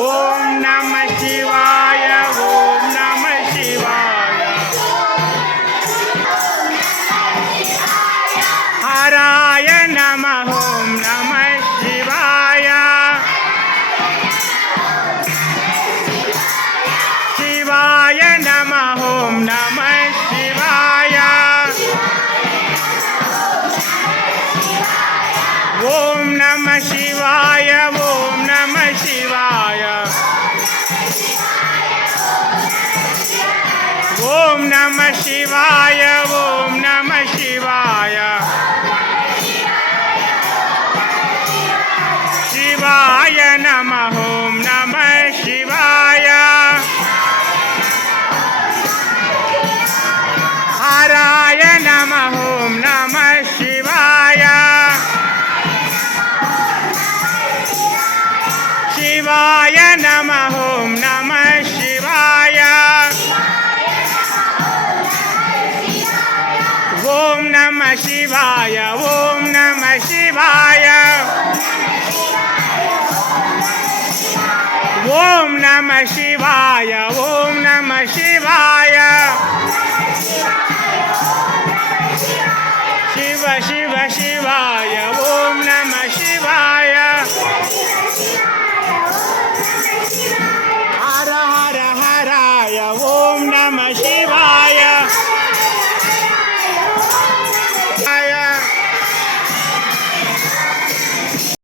ಓಂ ನಮ ಶಿವಾಯ ಓಂ ನಮ ಶಿವಾಯ ಹರಾಯ ನಮಃ ಓಂ ನಮ ಶಿವಾಯ ಶಿವಾಯ ನಮಃ ಓಂ ನಮ ಶಿವಾಯ ಓಂ ನಮ ಶಿವಾಯ ಓಂ ನಮ ಶಿವಾಯ ಓಂ ನಮ ಶಿವಾಯ ಓಂ ನಮ ಶಿವಾಯ ಶಿವಾಯ ನಮಃ ಓಂ ನಮ ಶಿವಾಯ ಹರಾಯ ನಮಃ ಓಂ ನಮ ಶಿವಾಯ ಶಿವಾಯ ನಮಃ ಓಂ ನಮ ಶಿವಾಯ ಓಂ ನಮ ಶಿವಾಯ ಓಂ ನಮ ಶಿವಾಯ ಓಂ ನಮ ಶಿವಾಯ ಓಂ ನಮ ಶಿವಾಯ ಶಿವ ಶಿವ